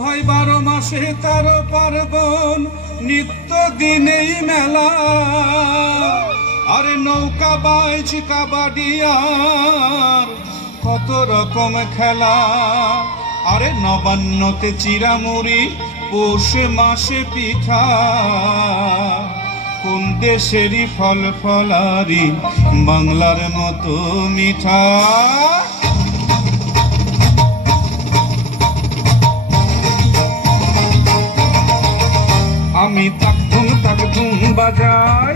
ভাই বারো মাসে তেরো পার্বণ, নিত্য দিনেই মেলা। আরে নৌকা বাইচ কাবাডি আর কত রকম খেলা। আরে নবান্নতে চিরামুড়ি, পৌষ মাসে পিঠা। কোন দেশেরই ফল ফলারি, বাংলার মতো মিঠা। আমি তাক ধুম তাক ধুম বাজাই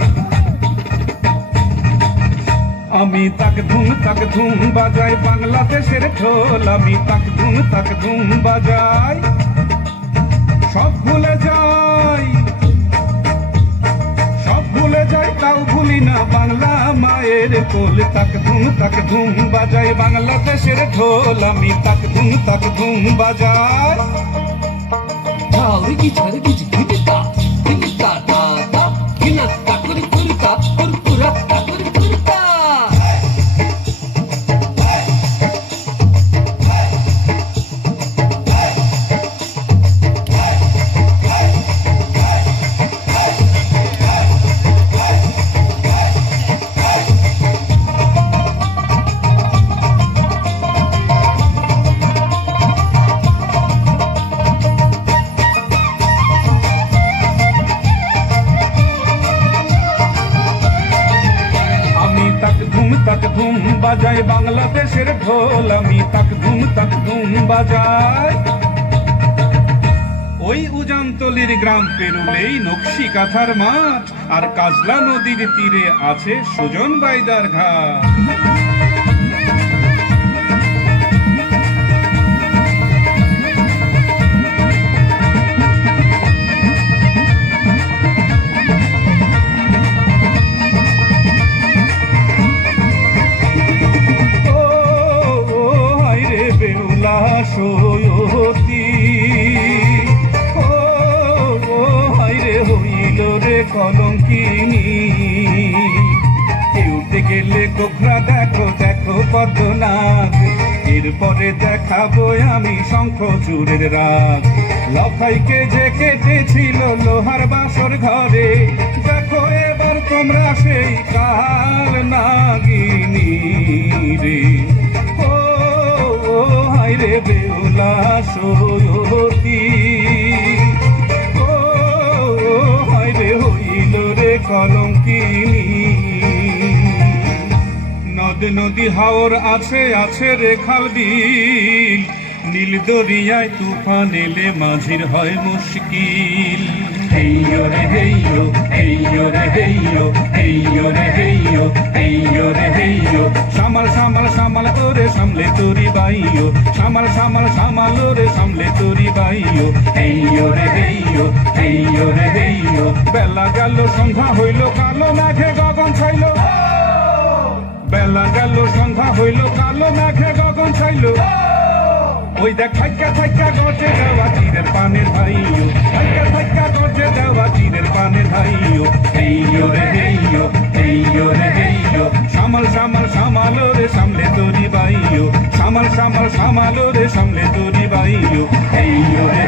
আমি তাক ধুম তাক ধুম বাজাই বাংলাদেশের ঢোল, আমি তাক ধুম তাক ধুম বাজাই সব ভুলে যাই, সব ভুলে যাই, তাও ভুলি না বাংলা মায়ের কোল। তাক ধুম তাক ধুম বাজাই বাংলাদেশের ঢোল, আমি তাক ধুম তাক ধুম বাজাই Tauri gitar gici gidita বাজাই বাংলাদেশের ঢোল, আমি তাক ধুম তাক ধুম বাজায় ওই উজানতলির গ্রাম পেরুলেই নকশি কাঁথার মাঠ, আর কাজলা নদীর তীরে আছে সুজন বাইদার ঘাট। সয়তি ও ও হায় রে হইল রে কলঙ্কিনী। কেউতে গেলে কোখরা দেখো দেখো নাচ এরপরে দেখাবো আমি শঙ্খ চুরের রাগ লখাইকে যে কেটেছিল লোহার বাসর ঘরে, দেখো এবার তোমরা সেই কাল নাগিনী রে। রে বেউলা সয়তি ও হাই রে হইল রে কলঙ্কিনী। নদ, নদী, হাওর আছে আছে রে খাল বিল। নীল দরিয়ায় তুফান এলে মাঝির হয় মুশকিল। বেলা গেল সন্ধ্যা হইল কালো মেঘে গগন ছাইল বেলা গেল সন্ধ্যা হইল কালো মেঘে গগন ছাইল ওই দেখ থাইকা তীরের পানের ভাইও পানে ধাইও হেইও রে হেইও হেইও রে হেইও সামাল সামাল সামালো রে সামলে তোরি বাইও সামাল সামাল সামালো রে সামলে তোরি বাইও হেইও রে